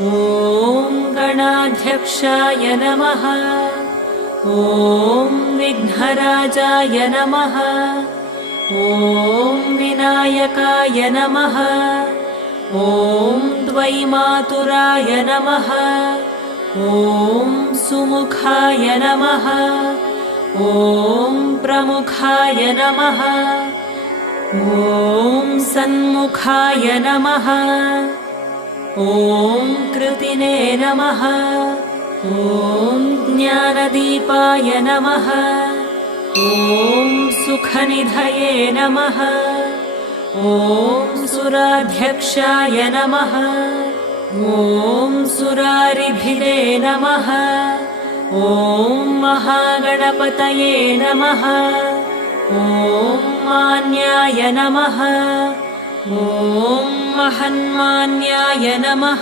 ॐ गणाध्यक्षाय नमः। ॐ विघ्नराजाय नमः। ॐ विनायकाय नमः। ॐ द्वैमातुराय नमः। ॐ सुमुखाय नमः। ॐ प्रमुखाय नमः। ॐ सन्मुखाय नमः। ॐ कृतिने नमः। ॐ ज्ञानदीपाय नमः। ॐ सुखनिधये नमः। ॐ सुराध्यक्षाय नमः। ॐ सुरारिभिरे नमः। ॐ महागणपतये नमः। ॐ मान्याय नमः। ॐ महन्मान्याय नमः।